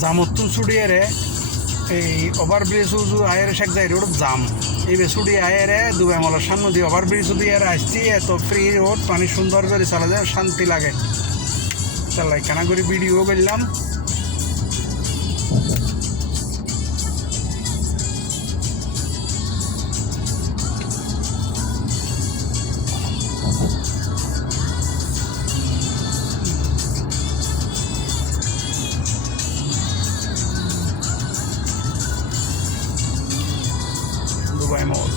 জামতো চুড়িয়ারে এই ওভারব্রিজ আয়ের শেখ যাই রোড জাম এই বেসুডি আয়েরে দুবাই মলের সামনে দিয়ে ওভারব্রিজ দিয়ে আসছি এত ফ্রি রোড পানি সুন্দর করে চালা যায় শান্তি লাগে চালাই কেনা করে ভিডিও করলাম দুবাই মল